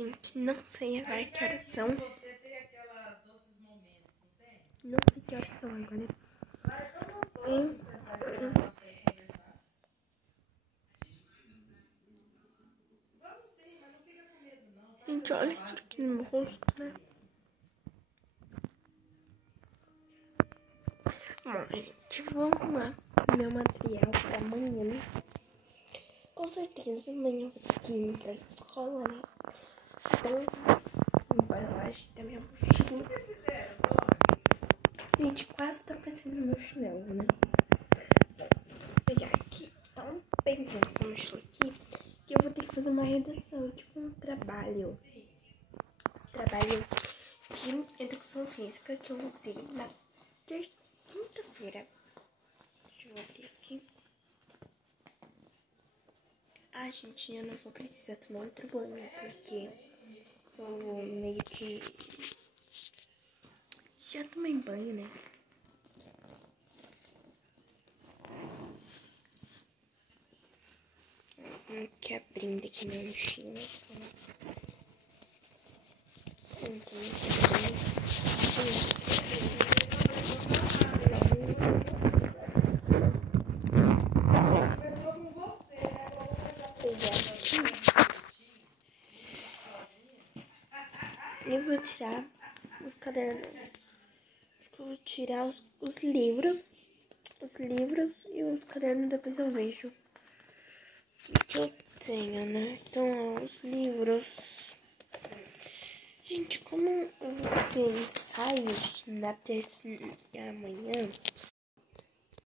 Gente, não sei agora que horas são. Não sei que horas são agora. Gente, olha isso aqui no meu rosto, né? Bom, gente, vamos lá. Meu material pra amanhã, né? Com certeza amanhã eu vou ter que ir pra escola, né? Então, bora lá ajeitar minha mochila. Gente, quase tá parecendo meu chinelo, né? Vou pegar aqui, tá um pezinho essa mochila aqui, que eu vou ter que fazer uma redação, tipo um trabalho de educação física que eu vou ter na quinta-feira. Deixa eu abrir aqui. Ah, gente, eu não vou precisar tomar outro banho, porque eu meio que já tomei banho, né? Aqui abrindo aqui minha mochila. Eu vou tirar os cadernos. Acho que eu vou tirar os livros. Os livros e os cadernos, depois eu vejo o que eu tenho, né? Então, ó, os livros. Gente, como eu vou ter ensaios na terça e amanhã,